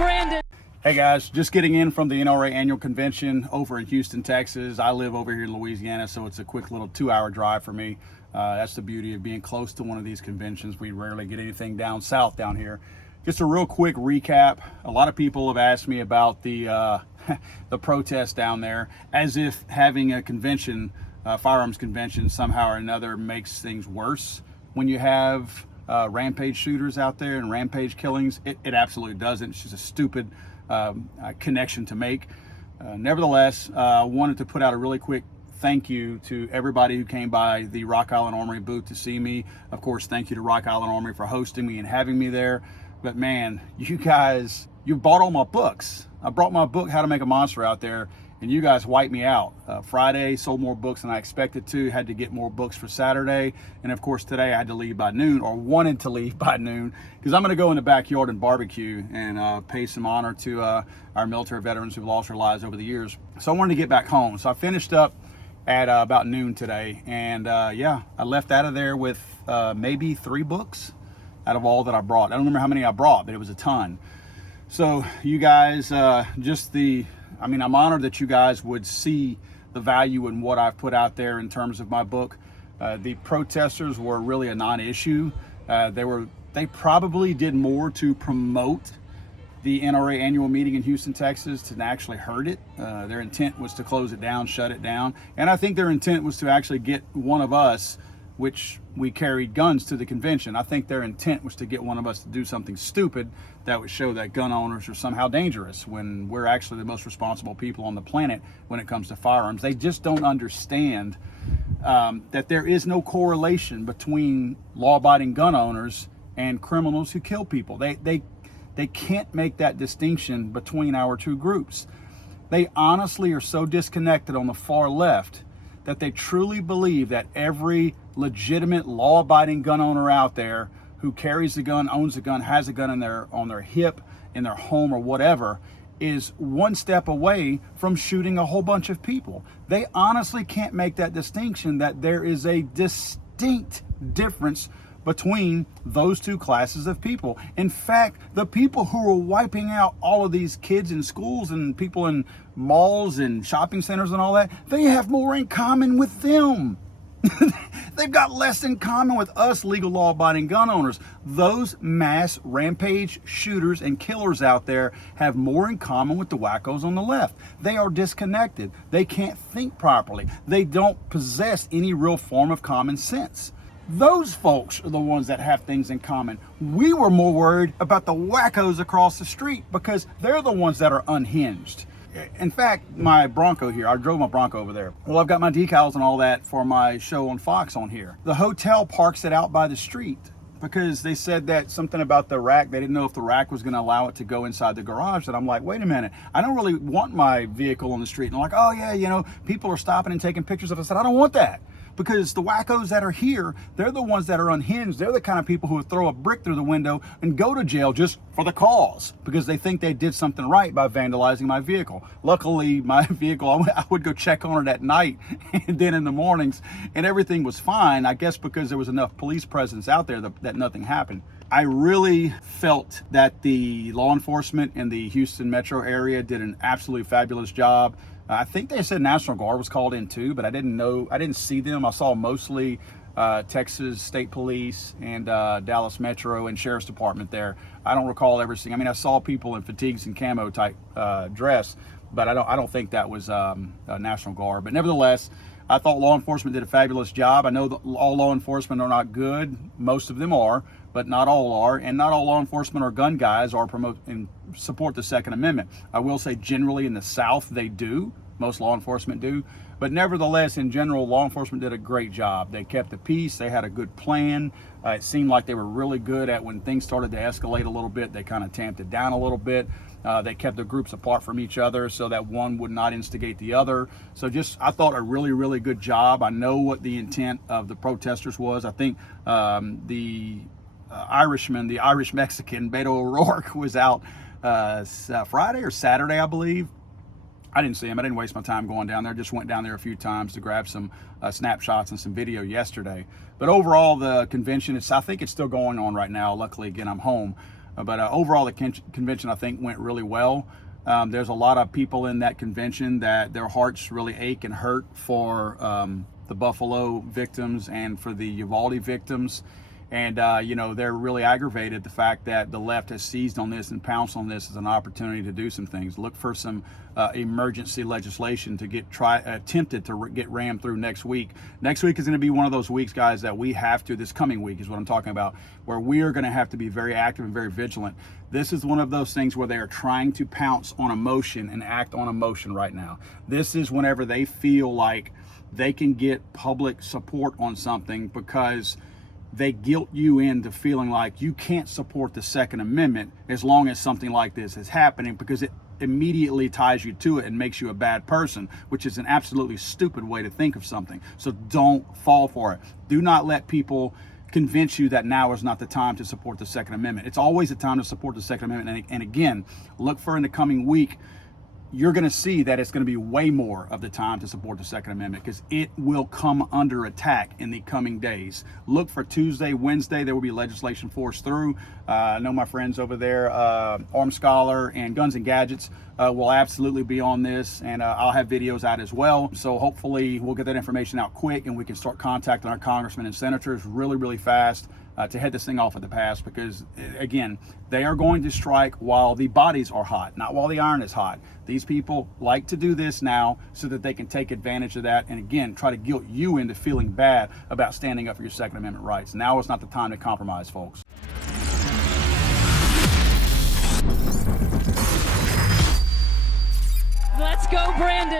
Brandon. Hey guys, just getting in from the NRA annual convention over in Houston, Texas. I live over here in Louisiana, so it's a quick little 2-hour drive for me. That's the beauty of being close to one of these conventions. We rarely get anything down south down here. Just a real quick recap. A lot of people have asked me about the the protest down there, as if having a convention, firearms convention, somehow or another makes things worse. When you have rampage shooters out there and rampage killings, it absolutely doesn't. It's just a stupid connection to make. Nevertheless, I wanted to put out a really quick thank you to everybody who came by the Rock Island Armory booth to see me. Of course, thank you to Rock Island Armory for hosting me and having me there. But man, you guys, you bought all my books. I brought my book, How to Make a Monster, out there, and you guys wiped me out. Friday, sold more books than I expected to, had to get more books for Saturday. And of course, today I had to leave by noon, or wanted to leave by noon, because I'm gonna go in the backyard and barbecue and pay some honor to our military veterans who've lost their lives over the years. So I wanted to get back home. So I finished up at about noon today. And yeah, I left out of there with maybe 3 books out of all that I brought. I don't remember how many I brought, but it was a ton. So you guys, I'm honored that you guys would see the value in what I've put out there in terms of my book. The protesters were really a non-issue. They probably did more to promote the NRA annual meeting in Houston, Texas, than actually hurt it. Their intent was to close it down, shut it down. And I think their intent was to actually get one of us, which we carried guns to the convention. I think their intent was to get one of us to do something stupid that would show that gun owners are somehow dangerous, when we're actually the most responsible people on the planet when it comes to firearms. They just don't understand that there is no correlation between law-abiding gun owners and criminals who kill people. They can't make that distinction between our two groups. They honestly are so disconnected on the far left that they truly believe that every legitimate law-abiding gun owner out there who carries a gun, owns a gun, has a gun on their hip, in their home or whatever, is one step away from shooting a whole bunch of people. They honestly can't make that distinction, that there is a distinct difference between those two classes of people. In fact, the people who are wiping out all of these kids in schools and people in malls and shopping centers and all that, they have more in common with them. They've got less in common with us legal law-abiding gun owners. Those mass rampage shooters and killers out there have more in common with the wackos on the left. They are disconnected. They can't think properly. They don't possess any real form of common sense. Those folks are the ones that have things in common. We were more worried about the wackos across the street, because they're the ones that are unhinged. In fact, my Bronco here, I drove my Bronco over there. Well, I've got my decals and all that for my show on Fox on here. The hotel parks it out by the street because they said that something about the rack. They didn't know if the rack was going to allow it to go inside the garage. And I'm like, wait a minute, I don't really want my vehicle on the street. And they're like, oh yeah, you know, people are stopping and taking pictures of it. I said, I don't want that. Because the wackos that are here, they're the ones that are unhinged. They're the kind of people who would throw a brick through the window and go to jail just for the cause, because they think they did something right by vandalizing my vehicle. Luckily, my vehicle, I would go check on it at night and then in the mornings, and everything was fine. I guess because there was enough police presence out there that nothing happened. I really felt that the law enforcement in the Houston metro area did an absolutely fabulous job. I think they said National Guard was called in too, but I didn't see them. I saw mostly Texas State Police and Dallas Metro and Sheriff's Department there. I don't recall ever seeing, I saw people in fatigues and camo type dress, but I don't think that was National Guard. But nevertheless, I thought law enforcement did a fabulous job. I know that all law enforcement are not good. Most of them are, but not all are. And not all law enforcement or gun guys are promote and support the Second Amendment. I will say generally in the South they do. Most law enforcement do. But nevertheless, in general, law enforcement did a great job. They kept the peace. They had a good plan. It seemed like they were really good at, when things started to escalate a little bit, they kind of tamped it down a little bit. They kept the groups apart from each other so that one would not instigate the other. So I thought a really, really good job. I know what the intent of the protesters was. I think the Irishman, the Irish Mexican, Beto O'Rourke, was out Friday or Saturday, I believe. I didn't see him. I didn't waste my time going down there. Just went down there a few times to grab some snapshots and some video yesterday. But overall, the convention, I think it's still going on right now. Luckily, again, I'm home. But overall, the convention, I think, went really well. There's a lot of people in that convention that their hearts really ache and hurt for the Buffalo victims and for the Uvalde victims. And, you know, they're really aggravated the fact that the left has seized on this and pounced on this as an opportunity to do some things. Look for some emergency legislation to get attempted to get rammed through next week. Next week is going to be one of those weeks, guys, that we have to, this coming week is what I'm talking about, where we are going to have to be very active and very vigilant. This is one of those things where they are trying to pounce on emotion and act on emotion right now. This is whenever they feel like they can get public support on something because they guilt you into feeling like you can't support the Second Amendment as long as something like this is happening, because it immediately ties you to it and makes you a bad person, which is an absolutely stupid way to think of something. So don't fall for it. Do not let people convince you that now is not the time to support the Second Amendment. It's always the time to support the Second Amendment. And again, look for in the coming week, you're going to see that it's going to be way more of the time to support the Second Amendment, because it will come under attack in the coming days. Look for Tuesday, Wednesday, there will be legislation forced through. I know my friends over there, Arm Scholar and Guns and Gadgets, will absolutely be on this, and I'll have videos out as well. So hopefully we'll get that information out quick and we can start contacting our congressmen and senators really, really fast to head this thing off at the pass, because again, they are going to strike while the bodies are hot, not while the iron is hot. These people like to do this now so that they can take advantage of that and again try to guilt you into feeling bad about standing up for your Second Amendment rights. Now is not the time to compromise, folks. Let's go, Brandon.